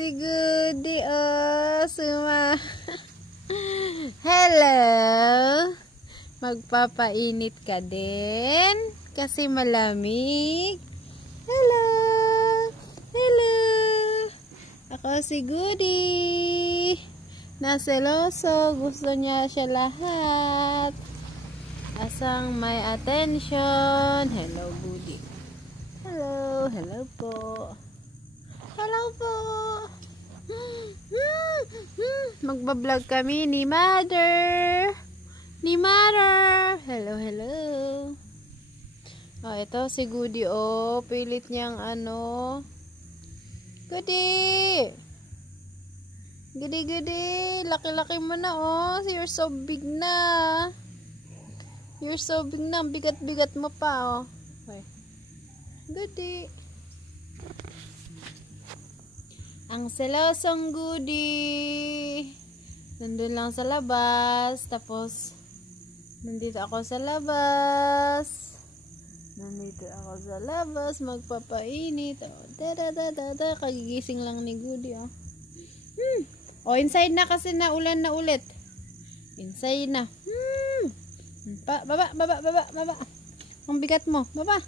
Si Goody, oh, suma. Hello. Magpapainit ka din kasi malamig. Hello. Hello. Ako si Goody. Naseloso, gusto niya siya lahat. Asang may attention. Hello, Goody. Hello, hello po. Hello po. Magbablog kami ni Mother. Hello, hello. Oh, ito si Goody, oh. Pilit niyang ano. Goody. Goody. Laki-laki mo na, oh. You're so big na. You're so big na. Bigat-bigat mo pa, oh. Okay. Goody. Ang selosong Goody. Nandun lang sa labas. Tapos, nandito ako sa labas. Magpapainit. Oh, kagigising lang ni Goody, oh. Oh, inside na kasi naulan na ulit. Inside na. Baba. Ang bigat mo. Baba.